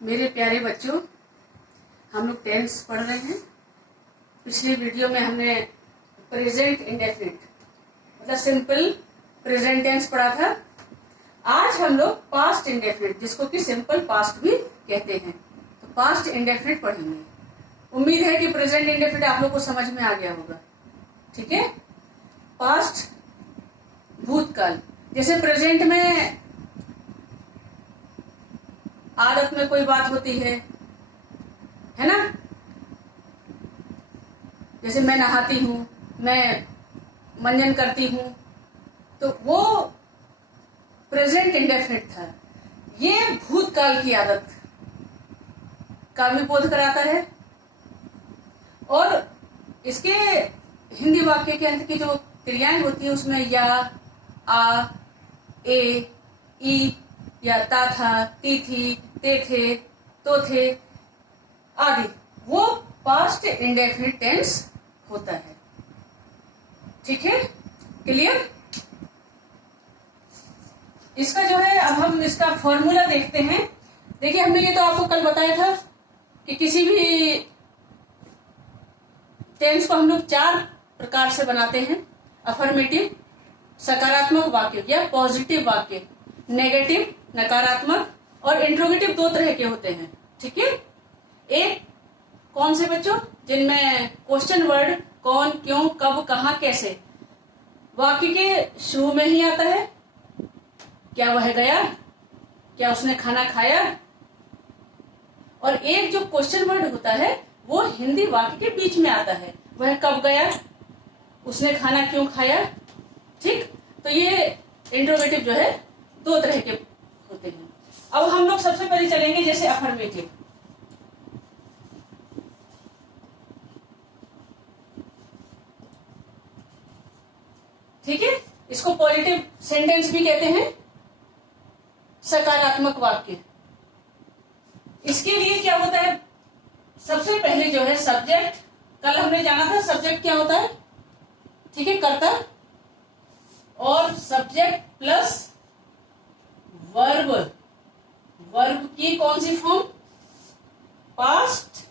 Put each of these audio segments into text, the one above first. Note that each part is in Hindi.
मेरे प्यारे बच्चों, हम लोग टेंस पढ़ रहे हैं। पिछले वीडियो में हमने प्रेजेंट इंडेफिनिट मतलब सिंपल प्रेजेंट टेंस पढ़ा था। आज हम लोग पास्ट इंडेफिनिट, जिसको कि सिंपल पास्ट भी कहते हैं, तो पास्ट इंडेफिनिट पढ़ेंगे। उम्मीद है कि प्रेजेंट इंडेफिनिट आप लोग को समझ में आ गया होगा। ठीक है। पास्ट भूतकाल, जैसे प्रेजेंट में आदत में कोई बात होती है ना। जैसे मैं नहाती हूं, मैं मंजन करती हूं, तो वो प्रेजेंट इंडेफिनिट था। ये भूतकाल की आदत का भी बोध कराता है। और इसके हिंदी वाक्य के अंत की जो क्रियाएं होती है उसमें या, आ, ए, ई या ता था, ती थी, ते थे, तो थे आदि, वो पास्ट इंडेफिनिट टेंस होता है। ठीक है, क्लियर। इसका जो है, अब हम इसका फॉर्मूला देखते हैं। देखिए, हमने ये तो आपको कल बताया था कि किसी भी टेंस को हम लोग 4 प्रकार से बनाते हैं। अफर्मेटिव सकारात्मक वाक्य या पॉजिटिव वाक्य, नेगेटिव नकारात्मक, और इंट्रोगेटिव 2 तरह के होते हैं। ठीक है। एक कौन से बच्चों, जिनमें क्वेश्चन वर्ड कौन, क्यों, कब, कहां, कैसे वाक्य के शुरू में ही आता है। क्या वह गया, क्या उसने खाना खाया। और एक जो क्वेश्चन वर्ड होता है वो हिंदी वाक्य के बीच में आता है। वह कब गया, उसने खाना क्यों खाया। ठीक। तो ये इंट्रोगेटिव जो है 2 तरह के होते हैं। अब हम लोग सबसे पहले चलेंगे जैसे अफर्मेटिव। ठीक है। इसको पॉजिटिव सेंटेंस भी कहते हैं, सकारात्मक वाक्य। इसके लिए क्या होता है, सबसे पहले जो है सब्जेक्ट। कल हमने जाना था सब्जेक्ट क्या होता है। ठीक है, कर्ता और सब्जेक्ट प्लस वर्ब। वर्ब की कौन सी फॉर्म, पास्ट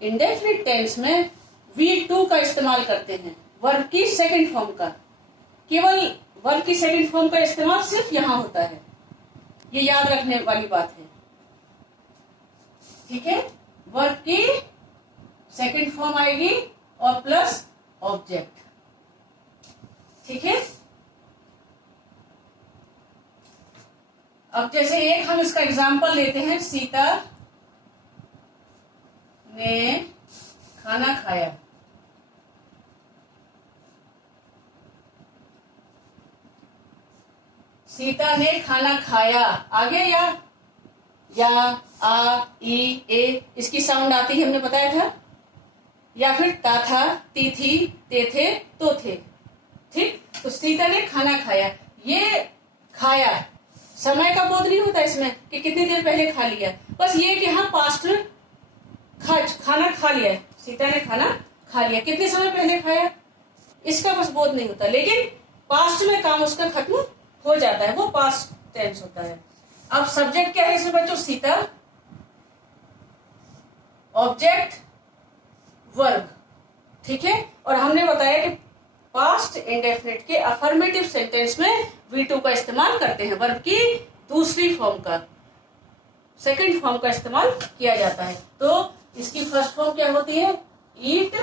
इंडेफिनिट टेंस में V2 का इस्तेमाल करते हैं। वर्ब की सेकंड फॉर्म का, केवल वर्ब की सेकंड फॉर्म का इस्तेमाल सिर्फ यहां होता है। ये याद रखने वाली बात है। ठीक है। वर्ब की सेकंड फॉर्म आएगी और प्लस ऑब्जेक्ट। ठीक है। अब जैसे एक हम इसका एग्जाम्पल लेते हैं, सीता ने खाना खाया। सीता ने खाना खाया, आगे या, आ, ई, ए, इसकी साउंड आती है, हमने बताया था। या फिर ता था, ती थी, ते थे, तो थे। ठीक। तो सीता ने खाना खाया, ये खाया समय का बोध नहीं होता इसमें कि कितनी देर पहले खा लिया। बस ये कि हाँ पास्ट खाना खा लिया, सीता ने खाना खा लिया, कितने समय पहले खाया, इसका बस बोध नहीं होता। लेकिन पास्ट में काम उसका खत्म हो जाता है, वो पास्ट टेंस होता है। अब सब्जेक्ट क्या है इसमें बच्चों, सीता, ऑब्जेक्ट वर्ब। ठीक है। और हमने बताया कि पास्ट इंडेफिनिट के अफर्मेटिव सेंटेंस में V2 का इस्तेमाल करते हैं। वर्ब की दूसरी फॉर्म का, सेकंड फॉर्म का इस्तेमाल किया जाता है। तो इसकी फर्स्ट फॉर्म क्या होती है, ईट,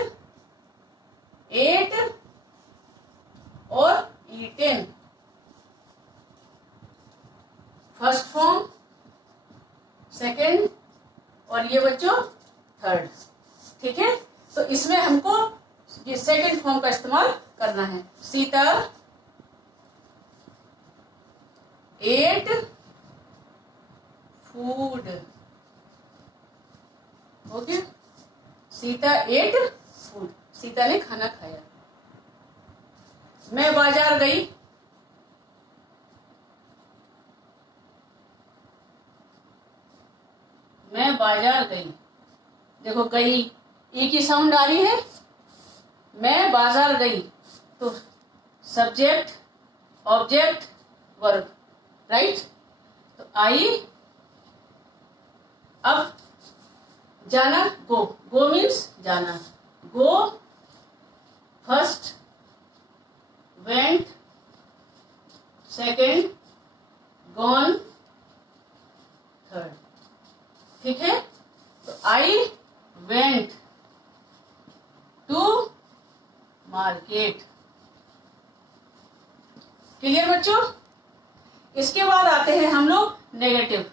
एट और ईटेन। फर्स्ट फॉर्म, सेकंड और ये बच्चों थर्ड। ठीक है। तो इसमें हमको ये सेकंड फॉर्म का इस्तेमाल करना है। Sita ate food. Okay, Sita ate food, Sita ने खाना खाया। मैं बाजार गई, मैं बाजार गई। देखो गई, ई की साउंड आ रही है। मैं बाजार गई, तो सब्जेक्ट ऑब्जेक्ट वर्ब, राइट। तो आई जाना, गो, गो मीन्स जाना, go, first, went, second, gone, third. ठीक है, तो I went to market. Clear बच्चों? इसके बाद आते हैं हम लोग नेगेटिव।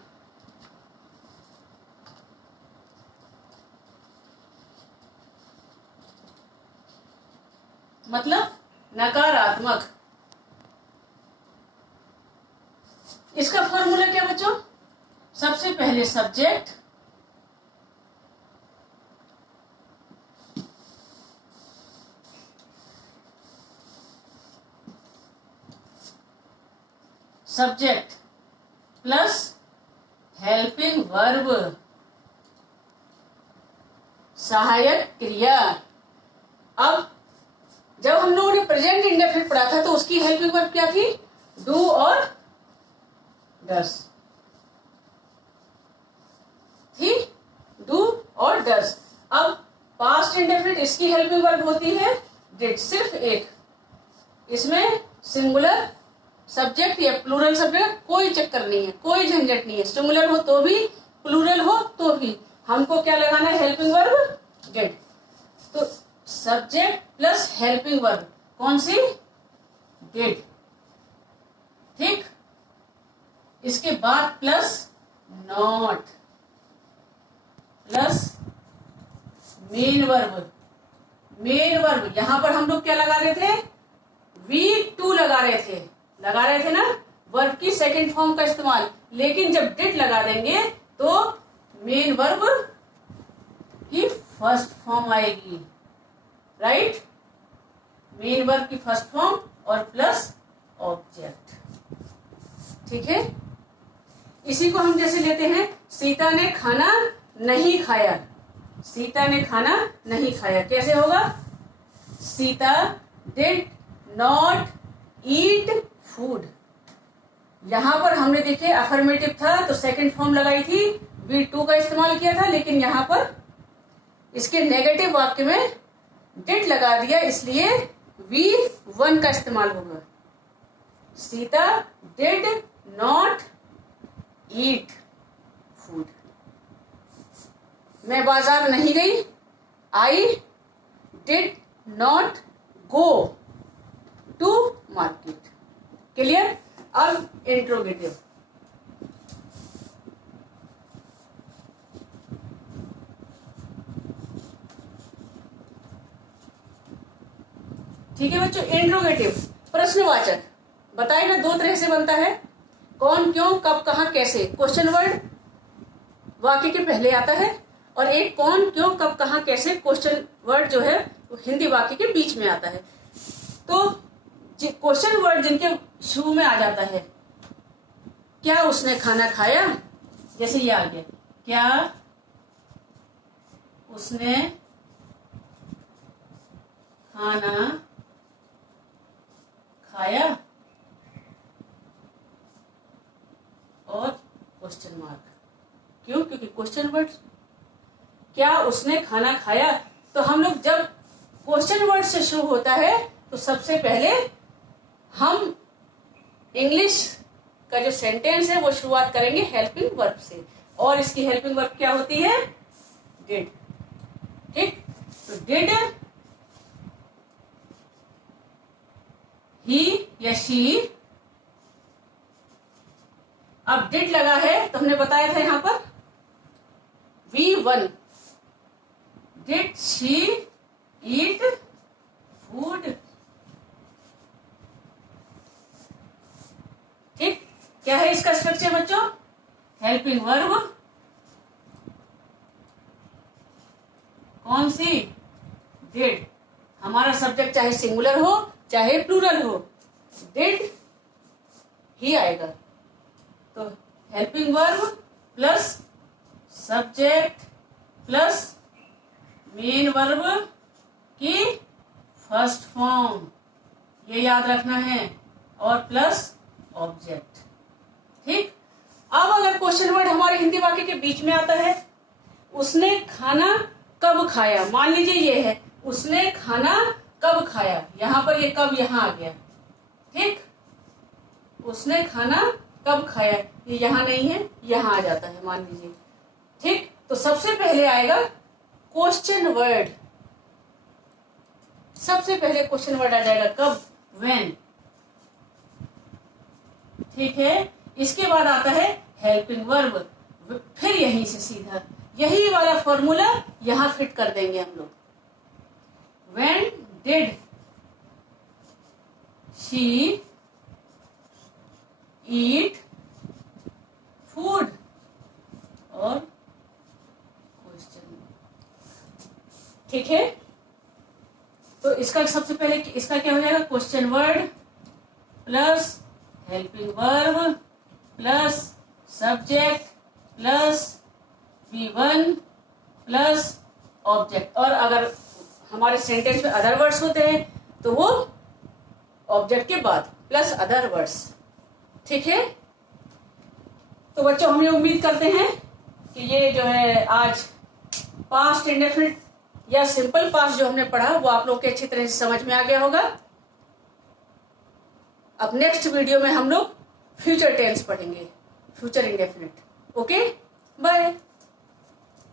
मतलब नकारात्मक। इसका फॉर्मूला क्या बच्चों? सबसे पहले subject, subject plus helping verb, सहायक क्रिया। अब जब हम लोगों ने प्रेजेंट इंडेफिनिट पढ़ा था तो उसकी हेल्पिंग वर्ब क्या थी? डू और डस थी, डू और डस। अब पास्ट इंडेफिनिट इसकी हेल्पिंग वर्ब होती है डिड, सिर्फ एक। इसमें सिंगुलर सब्जेक्ट या प्लूरल सब्जेक्ट कोई चक्कर नहीं है, कोई झंझट नहीं है। सिंगुलर हो तो भी, प्लूरल हो तो भी, हमको क्या लगाना है? Helping verb did. तो सब्जेक्ट प्लस हेल्पिंग वर्ब कौन सी? डिड। ठीक, इसके बाद plus not plus main verb. Main verb यहां पर हम लोग क्या लगा रहे थे? V2 लगा रहे थे ना, वर्ब की सेकंड फॉर्म का इस्तेमाल। लेकिन जब डिड लगा देंगे तो मेन वर्ब की फर्स्ट फॉर्म आएगी, राइट? मेन वर्ब की फर्स्ट फॉर्म और प्लस ऑब्जेक्ट। ठीक है, इसी को हम जैसे लेते हैं, सीता ने खाना नहीं खाया। सीता ने खाना नहीं खाया कैसे होगा? Sita did not eat food. यहां पर हमने देखे अफर्मेटिव था तो सेकंड फॉर्म लगाई थी, V2 का इस्तेमाल किया था। लेकिन यहां पर इसके नेगेटिव वाक्य में डिड लगा दिया, इसलिए V1 का इस्तेमाल होगा। Sita did not eat food. मैं बाजार नहीं गई, I did not go to market. Clear? अब इंट्रोगेटिव। ठीक है बच्चों, इंट्रोगेटिव प्रश्नवाचक। बताए ना, दो तरह से बनता है, कौन, क्यों, कब, कहां, कैसे। क्वेश्चन वर्ड वाक्य के पहले आता है और एक कौन, क्यों, कब, कहां, कैसे क्वेश्चन वर्ड जो है वो हिंदी वाक्य के बीच में आता है। तो क्वेश्चन वर्ड जिनके शुरू में आ जाता है, क्या उसने खाना खाया, जैसे ये आ गया, क्या उसने खाना खाया, और क्वेश्चन मार्क। क्यों? क्योंकि क्वेश्चन वर्ड, क्या उसने खाना खाया। तो हम लोग जब क्वेश्चन वर्ड से शुरू होता है तो सबसे पहले हम इंग्लिश का जो सेंटेंस है वो शुरुआत करेंगे हेल्पिंग वर्ब से, और इसकी हेल्पिंग वर्ब क्या होती है? डिड। ठीक, तो डिड ही या शी। अब डिड लगा है तो हमने बताया था यहां पर V1, did she eat food. ठीक, क्या है इसका स्ट्रक्चर बच्चों? हेल्पिंग वर्ब कौन सी? डिड। हमारा सब्जेक्ट चाहे सिंगुलर हो चाहे प्लूरल हो, डिड ही आएगा। तो helping verb plus subject plus main verb की फर्स्ट फॉर्म, ये याद रखना है, और प्लस ऑब्जेक्ट। ठीक, अब अगर क्वेश्चन वर्ड हमारे हिंदी वाक्य के बीच में आता है, उसने खाना कब खाया, मान लीजिए ये है उसने खाना कब खाया, यहां पर ये कब यहां आ गया, ठीक, उसने खाना कब खाया, ये यहां नहीं है यहां आ जाता है मान लीजिए, ठीक। तो सबसे पहले आएगा क्वेश्चन वर्ड, सबसे पहले क्वेश्चन वर्ड आ जाएगा कब, व्हेन, ठीक है। इसके बाद आता है हेल्पिंग वर्ब, फिर यहीं से सीधा यही वाला फॉर्मूला यहां फिट कर देंगे हम लोग। When did she eat food और क्वेश्चन, ठीक है। तो इसका सबसे पहले इसका क्या हो जाएगा, question word plus helping verb plus subject plus V1 plus object, और अगर हमारे सेंटेंस में अदर वर्ड्स होते हैं तो वो ऑब्जेक्ट के बाद प्लस अदर वर्ड्स, ठीक है। तो बच्चों हम ये उम्मीद करते हैं कि ये जो है आज पास्ट इंडेफिनिट या सिंपल पास्ट जो हमने पढ़ा वो आप लोग के अच्छी तरह से समझ में आ गया होगा। अब नेक्स्ट वीडियो में हम लोग फ्यूचर टेंस पढ़ेंगे, फ्यूचर इंडेफिनिट। Okay, bye.